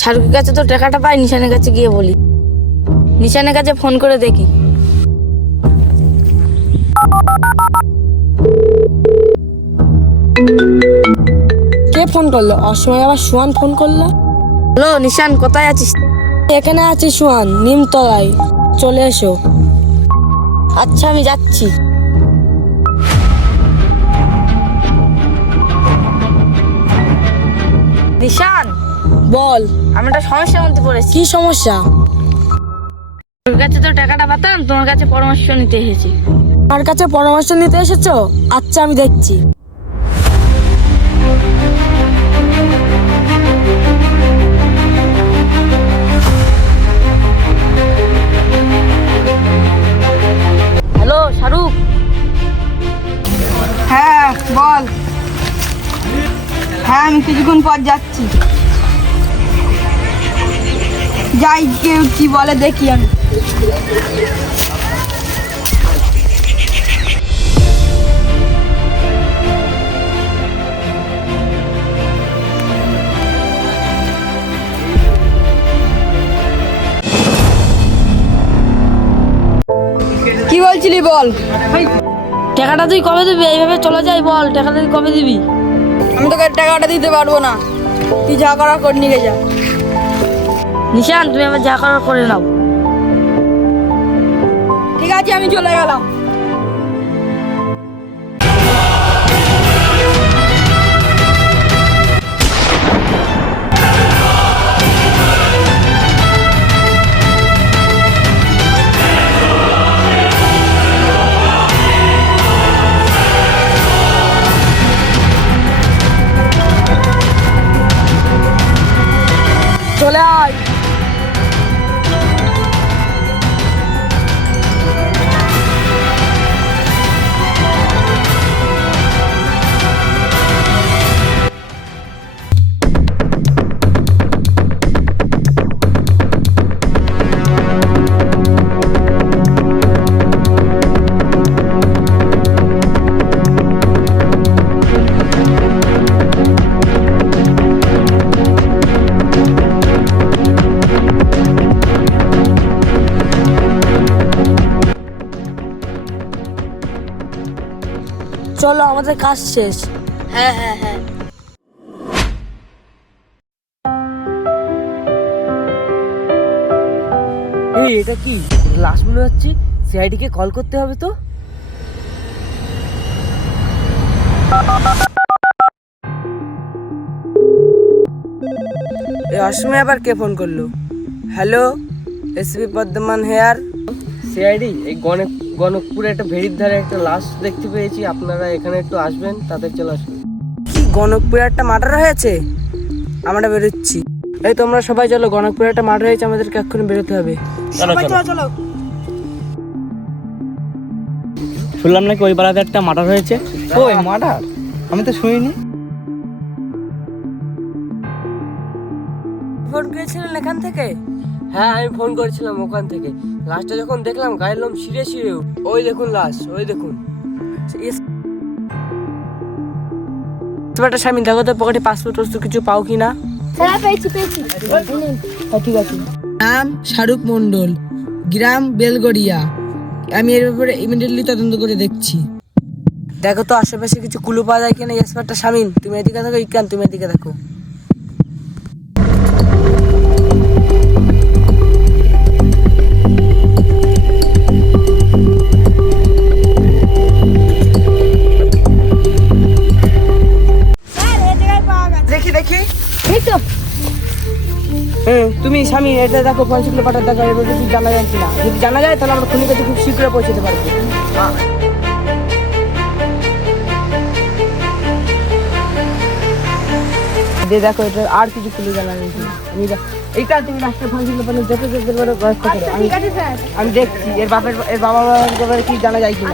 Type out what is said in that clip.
শাহরুখের কাছে তো টাকাটা পাই, নিশানের কাছে গিয়ে বলি। নিশানের কাছে ফোন করে দেখি। কে ফোন করলো? অসময় আবার সুহান ফোন করলো। হ্যালো নিশান, কোথায় আছিস? এখানে আছি সুহান, নিমতলায়, চলে এসো। আচ্ছা আমি যাচ্ছি। নিশান, বল, আমি একটা সমস্যার মধ্যে পড়েছি। কি সমস্যা? তোর কাছে তো টাকাটা পাতাম, তোমার কাছে পরামর্শ নিতে এসেছি। আমার কাছে পরামর্শ নিতে এসেছো? আচ্ছা আমি দেখছি। হ্যালো শাহরুখ। হ্যাঁ বল। হ্যাঁ আমি কিছুক্ষণ পর যাচ্ছি। যাই, কেউ কি বলে দেখি আমি। কি বলছিলি বল। টাকাটা তুই কবে দিবি? এইভাবে চলে যাই, বল টাকাটা তুই কবে দিবি? আমি তোকে টাকাটা দিতে পারবো না, তুই যা করার কর, নিয়ে যা। নিশান, তুমি আবার যা করার করে নাও। ঠিক আছে আমি চলে গেলাম। চলে আয়। চলো, আমাদের কাজ শেষ। হ্যাঁ হ্যাঁ হ্যাঁ। এই এটা কি লাশ মনে হচ্ছে? সিআইডি কে কল করতে হবে তো। এই অসময়ে আবার কে ফোন করলো? Hello, SP পদ্মমান hair. সিআইডি, এই গণকপুরে একটা ভেড়ির ধারে একটা লাশ দেখতে পেয়েছি, আপনারা এখানে একটু আসবেন, তাদের চলে আসবেন। কি গণকপুরে একটা মার্ডার হয়েছে? আমরা বেরোচ্ছি। এই তোমরা সবাই চলো, গণকপুরে একটা মার্ডার হয়েছে, আমাদেরকে এক্ষুনি বেরোতে হবে। চলো চলো। চলো। শুনলাম নাকি ওই পাড়াতে একটা মার্ডার হয়েছে। ওই মার্ডার? আমি তো শুনিনি। ফোন করেছিলেন এখান থেকে? হ্যাঁ আমি ফোন করেছিলাম ওখান থেকে। লাশটা যখন দেখলাম গায়ের লোম শিরে শিরে। ওই দেখুন লাশ, ওই দেখুন। তোমারটা স্বামী, দেখো তো পকেটে পাসপোর্ট কিছু পাও কিনা। ঠিক আছে। নাম শাহরুখ মন্ডল, গ্রাম বেলগড়িয়া। আমি এর ব্যাপারে ইমিডিয়েটলি তদন্ত করে দেখছি। দেখো তো আশেপাশে কিছু কুলু পাওয়া যায় কিনা। ইন্সপেক্টর শামিন, তুমি এদিকে দেখো। ইকান, তুমি এদিকে দেখো। দেখি দেখি। তুমি স্বামী এটা দেখো, পঞ্চগুলো পাঠার দেখো, এবার যদি জানা যায় কিনা। যদি জানা যায় তাহলে আমরা খুনি কাছে খুব শীঘ্রই পৌঁছতে পারবো। দেখো এটা আর কিছু খুলে জানা নেই। এইটা তুমি লাস্টে পঞ্চগুলো পাঠার যেতে যেতে ব্যবস্থা করো। আমি দেখছি এর বাবা মার ব্যাপারে কি জানা যায় কিনা।